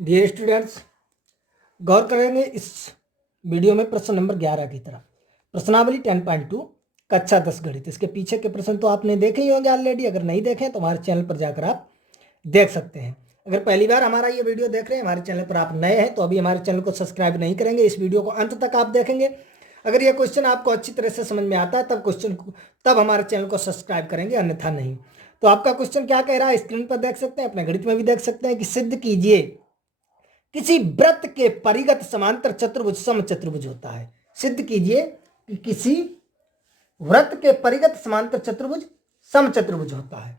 Dear students, गौर करेंगे इस video में प्रश्न नंबर 11 की तरफ। प्रश्नावली 10.2 कक्षा 10 गणित। इसके पीछे के प्रश्न तो आपने देखे ही होंगे ऑलरेडी। अगर नहीं देखे तो हमारे चैनल पर जाकर आप देख सकते हैं। अगर पहली बार हमारा ये वीडियो देख रहे हैं, हमारे चैनल पर आप नए हैं तो अभी हमारे चैनल को सब्सक्राइब नहीं करेंगे, इस वीडियो को अंत तक आप देखेंगे। अगर ये क्वेश्चन आपको अच्छी तरह से समझ में आता है तब हमारे चैनल को सब्सक्राइब करेंगे, अन्यथा नहीं। तो आपका क्वेश्चन क्या कह रहा है स्क्रीन पर देख सकते हैं, अपने गणित में भी देख सकते हैं कि सिद्ध कीजिए किसी वृत्त के परिगत समांतर चतुर्भुज समचतुर्भुज होता है। सिद्ध कीजिए कि किसी वृत्त के परिगत समांतर चतुर्भुज समचतुर्भुज होता है।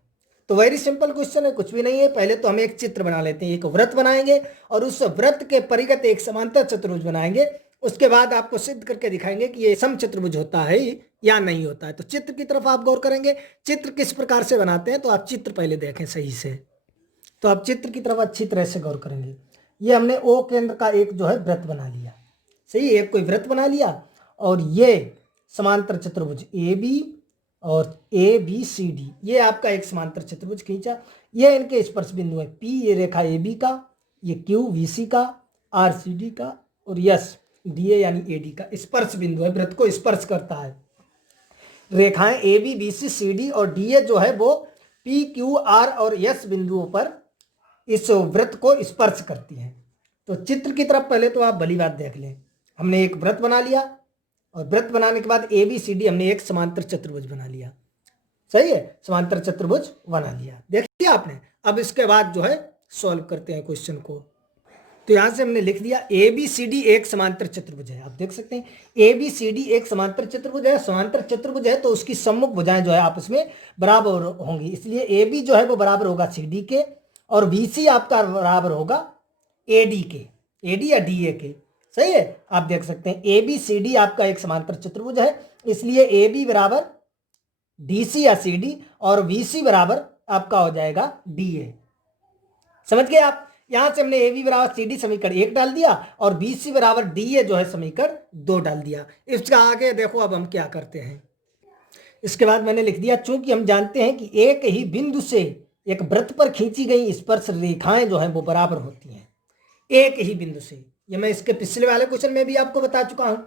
तो वेरी सिंपल क्वेश्चन है, कुछ भी नहीं है। पहले तो हम एक चित्र बना लेते हैं, एक वृत्त बनाएंगे और उस वृत्त के परिगत एक समांतर चतुर्भुज बनाएंगे। उसके बाद आपको सिद्ध करके दिखाएंगे कि ये समचतुर्भुज होता है या नहीं होता है। तो चित्र की तरफ आप गौर करेंगे। चित्र किस प्रकार से बनाते हैं तो आप चित्र पहले देखें सही से। तो आप चित्र की तरफ अच्छी तरह से गौर करेंगे। ये हमने ओ केंद्र का एक जो है वृत्त बना लिया, सही, एक कोई वृत्त बना लिया और ये समांतर चतुर्भुज ए बी और ए बी सी डी, ये आपका एक समांतर चतुर्भुज खींचा। ये इनके स्पर्श बिंदु है, पी ये रेखा ए बी का, ये क्यू वी सी का, आर सी डी का और यस डी ए यानी ए डी का स्पर्श बिंदु है, वृत्त को स्पर्श करता है। रेखाएं A B B C C D और डी ए जो है वो पी क्यू आर और यस बिंदुओं पर इस वृत्त को स्पर्श करती हैं। तो चित्र की तरफ पहले तो आप भली बात देख लें। हमने एक वृत्त बना लिया और वृत्त बनाने के बाद ए बी सी डी हमने एक समांतर चतुर्भुज बना लिया, सही है, समांतर चतुर्भुज बना लिया, देख लिया आपने। अब इसके बाद जो है सॉल्व करते हैं क्वेश्चन को। तो यहां से हमने लिख दिया ए बी सी डी एक समांतर चतुर्भुज है। आप देख सकते हैं ए बी सी डी एक समांतर चतुर्भुज है। समांतर चतुर्भुज है तो उसकी सम्मुख भुजाएं जो है आपस में बराबर होंगी, इसलिए ए बी जो है वो बराबर होगा सी डी के और बी सी आपका बराबर होगा ए डी के, ए डी या डी ए के, सही है। आप देख सकते हैं ए बी सी डी आपका एक समांतर चतुर्भुज है, इसलिए ए बी बराबर डी सी या सी डी और बी सी बराबर आपका हो जाएगा डी ए। समझ गए आप। यहां से हमने ए बी बराबर सी डी समीकरण 1 डाल दिया और बी सी बराबर डी ए जो है समीकरण 2 डाल दिया। इसका आगे देखो अब हम क्या करते हैं। इसके बाद मैंने लिख दिया चूंकि हम जानते हैं कि एक ही बिंदु से एक वृत्त पर खींची गई स्पर्श रेखाएं जो हैं वो बराबर होती हैं, एक ही बिंदु से। ये मैं इसके पिछले वाले क्वेश्चन में भी आपको बता चुका हूं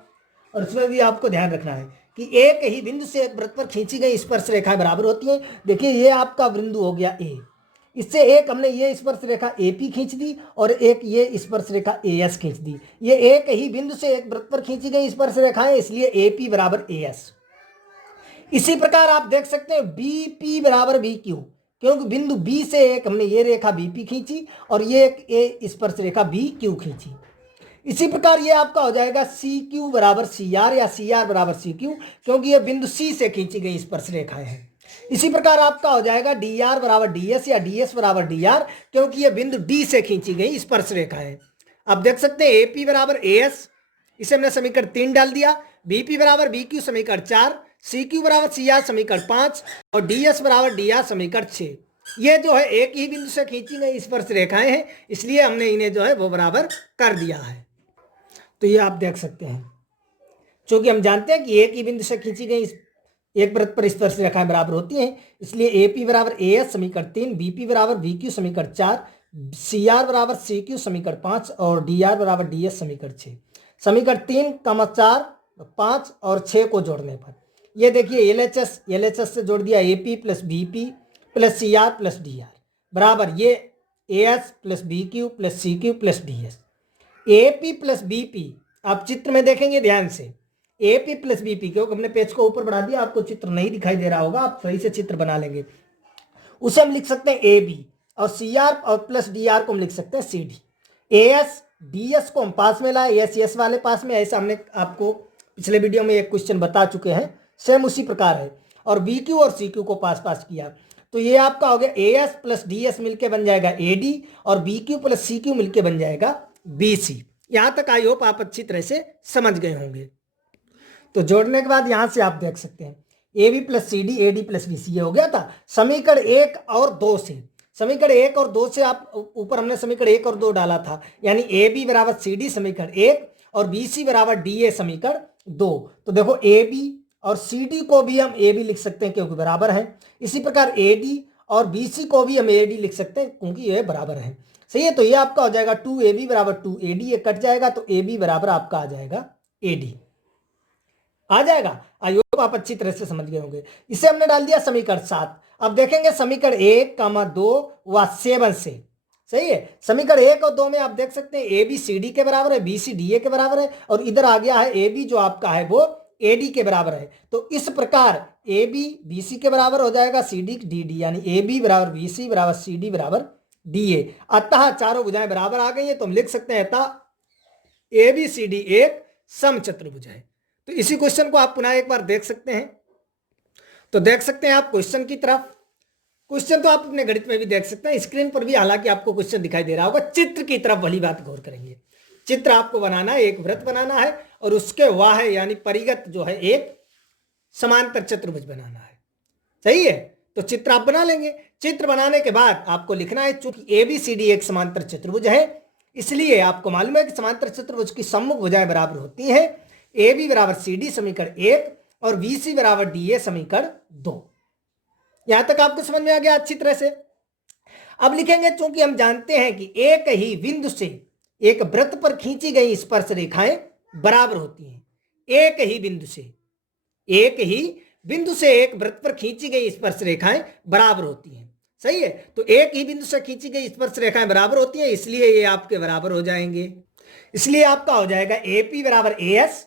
और इसमें भी आपको ध्यान रखना है कि एक ही बिंदु से एक वृत्त पर खींची गई स्पर्श रेखाएं बराबर होती हैं। देखिए ये आपका बिंदु हो गया ए, इससे एक हमने ये स्पर्श रेखा ए पी खींच दी और एक ये स्पर्श रेखा ए एस खींच दी। ये एक ही बिंदु से एक वृत्त पर खींची गई स्पर्श रेखाएं, इसलिए ए पी बराबर ए एस। इसी प्रकार आप देख सकते हैं बी पी बराबर बी क्यू, क्योंकि बिंदु बी से एक हमने ये रेखा बी पी खींची और ये एक ए स्पर्श रेखा बी क्यू खींची। इसी प्रकार ये आपका हो जाएगा सी क्यू बराबर सी आर या सी आर बराबर सी क्यू, क्योंकि ये बिंदु सी से खींची गई स्पर्श रेखाएं हैं। इसी प्रकार आपका हो जाएगा डी आर बराबर डी एस या डी एस बराबर डी आर, क्योंकि ये बिंदु डी से खींची गई स्पर्श रेखाएं हैं। आप देख सकते हैं ए पी बराबर ए एस, इसे हमने समीकरण 3 डाल दिया। बी पी बराबर बी क्यू समीकरण 4, सी क्यू बराबर सी आर समीकरण 5 और डी एस बराबर डी आर समीकरण 6। ये जो है एक ही बिंदु से खींची गई स्पर्श रेखाएं हैं, इसलिए हमने इन्हें जो है वो बराबर कर दिया है। तो ये आप देख सकते हैं क्योंकि हम जानते हैं कि एक ही बिंदु से खींची गई एक वृत्त पर स्पर्श रेखाएं बराबर होती हैं, इसलिए ए पी बराबर ए एस समीकरण 3, बी पी बराबर बी क्यू समीकरण 4, सी आर बराबर सी क्यू समीकरण 5 और डी आर बराबर डी एस समीकरण 6। समीकरण 3, 4, 5 और 6 को जोड़ने पर ये देखिए एल एच एस से जोड़ दिया A P plus B P plus C R plus D R बराबर ये A S plus B Q plus C Q plus D S. A P plus B P आप चित्र में देखेंगे ध्यान से, A P plus B P, क्योंकि हमने पेज को ऊपर बढ़ा दिया, आपको चित्र नहीं दिखाई दे रहा होगा, आप सही से चित्र बना लेंगे। उसे हम लिख सकते हैं ए बी और सी आर और प्लस डी आर को हम लिख सकते हैं C D. A S D S को हम पास में लाए, एस एस वाले पास में, ऐसा हमने आपको पिछले वीडियो में एक क्वेश्चन बता चुके हैं, सेम उसी प्रकार है। और बी क्यू और सी क्यू को पास पास किया, तो ये आपका हो गया A S plus D S मिलकर बन जाएगा ए डी और B Q plus C Q मिलकर बन जाएगा बी सी। यहां तक आई होप आप अच्छी तरह से समझ गए होंगे। तो जोड़ने के बाद यहां से आप देख सकते हैं A B plus C D A D plus B C, ये हो गया था समीकरण 1 और 2 से। समीकरण 1 और 2 से आप ऊपर हमने समीकरण 1 और 2 डाला था, यानी ए बी बराबर सी डी समीकरण 1 और बी सी बराबर डी ए समीकरण 2। तो देखो ए बी और सी डी को भी हम ए बी लिख सकते हैं क्योंकि बराबर है। इसी प्रकार ए डी और बी सी को भी हम ए डी लिख सकते हैं क्योंकि ये बराबर है। सही है। तो ये आपका हो जाएगा 2AB बराबर 2AD, ये कट जाएगा तो AB बराबर आपका आ जाएगा AD, आ जाएगा। आई होप आप अच्छी तरह से समझ गए होंगे। इसे हमने डाल दिया समीकरण 7। अब देखेंगे समीकरण 1, 2 व 7 से। सही है। समीकरण 1 और 2 में आप देख सकते हैं AB CD के बराबर है, BC DA के बराबर है, और इधर आ गया है AB जो आपका है वो AD के बराबर है। तो इस प्रकार AB BC के बराबर हो जाएगा, CD DD, यानी AB बराबर BC बराबर CD बराबर DA। अतः चारों भुजाएं बराबर आ गई है, तो हम लिख सकते हैं अतः ABCD एक समचतुर्भुज है। तो इसी क्वेश्चन को आप पुनः एक बार देख सकते हैं। तो देख सकते हैं आप क्वेश्चन की तरफ। क्वेश्चन तो आप अपने गणित में भी देख सकते हैं, स्क्रीन पर भी हालांकि आपको क्वेश्चन दिखाई दे रहा होगा। चित्र की तरफ वाली बात गौर करेंगे। चित्र आपको बनाना है, एक वृत्त बनाना है और उसके वाह यानी परिगत जो है एक समांतर चतुर्भुज बनाना है। सही है। तो चित्र आप बना लेंगे। चित्र बनाने के बाद आपको लिखना है, चूंकि ABCD एक समांतर चतुर्भुज है, इसलिए आपको मालूम है कि समांतर चतुर्भुज की सम्मुख भुजाएं बराबर होती हैं। AB बराबर CD समीकरण 1 और BC बराबर DA समीकरण 2। यहां तक आपको समझ में आ गया अच्छी तरह से। अब लिखेंगे, चूंकि हम जानते हैं कि एक ही बिंदु से एक वृत्त पर खींची गई स्पर्श रेखाएं बराबर होती हैं। एक ही बिंदु से एक वृत्त पर खींची गई स्पर्श रेखाएं बराबर होती हैं। सही है। तो एक ही बिंदु से खींची गई स्पर्श रेखाएं बराबर होती हैं, इसलिए ये आपके बराबर हो जाएंगे। इसलिए आपका हो जाएगा AP बराबर AS,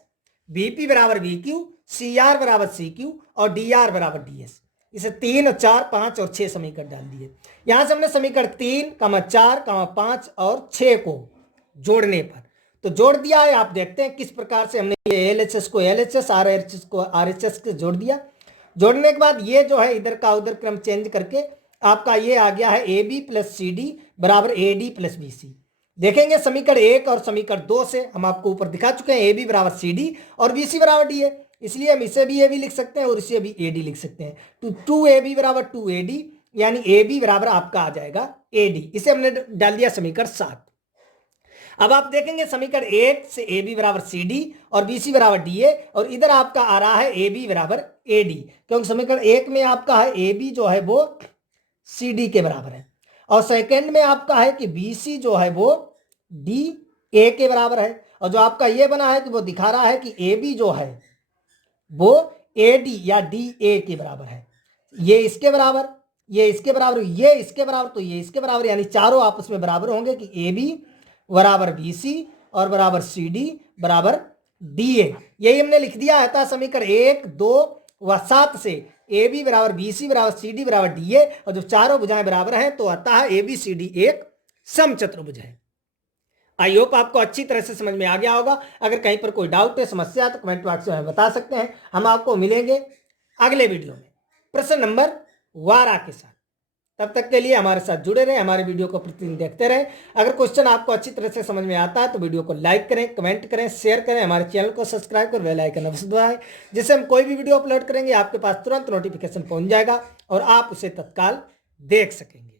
BP बराबर BQ, CR बराबर CQ और DR बराबर DS। इसे 3, 4, 5 और 6 समीकरण डाल दिए। यहां से हमने समीकरण 3, 4, 5 और 6 को जोड़ने पर तो जोड़ दिया है। आप देखते हैं किस प्रकार से हमने ये LHS को LHS, RHS को RHS के जोड़ दिया। जोड़ने के बाद ये जो है इधर का उधर क्रम चेंज करके आपका ये आ गया है AB प्लस CD बराबर AD प्लस BC। देखेंगे समीकरण 1 और समीकरण 2 से हम आपको ऊपर दिखा चुके हैं, AB बराबर CD और BC बराबर D है, इसलिए हम इसे भी AB लिख सकते हैं और इसे भी AD लिख सकते हैं। तो 2AB बराबर 2AD, यानी AB बराबर आपका आ जाएगा AD। इसे हमने डाल दिया समीकरण 7। अब आप देखेंगे समीकरण 1 से AB बराबर CD और BC बराबर DA, और इधर आपका आ रहा है AB बराबर AD, क्योंकि समीकरण 1 में आपका है AB जो है वो CD के बराबर है, और सेकंड में आपका है कि BC जो है वो DA के बराबर है, और जो आपका ये बना है कि वो दिखा रहा है कि AB जो है वो AD या DA के बराबर है। ये इसके बराबर, ये इसके बराबर, ये इसके बराबर, तो ये इसके बराबर, यानी चारों आपस में बराबर होंगे कि AB बराबर BC और बराबर CD बराबर DA। यही हमने लिख दिया है। समीकरण 1, 2 व 7 से AB बराबर BC बराबर CD बराबर DA, और जो चारों भुजाएं बराबर हैं तो अतः ABCD एक समचतुर्भुज है। आई होप आपको अच्छी तरह से समझ में आ गया होगा। अगर कहीं पर कोई डाउट है, समस्या है, तो कमेंट बॉक्स में बता सकते हैं। हम आपको मिलेंगे अगले वीडियो में प्रश्न नंबर 12 के साथ। तब तक के लिए हमारे साथ जुड़े रहें, हमारे वीडियो को प्रतिदिन देखते रहें। अगर क्वेश्चन आपको अच्छी तरह से समझ में आता है तो वीडियो को लाइक करें, कमेंट करें, शेयर करें, हमारे चैनल को सब्सक्राइब कर बेल आइकन अवश्य दबाएं, जिससे हम कोई भी वीडियो अपलोड करेंगे आपके पास तुरंत नोटिफिकेशन पहुंच जाएगा और आप उसे तत्काल देख सकेंगे।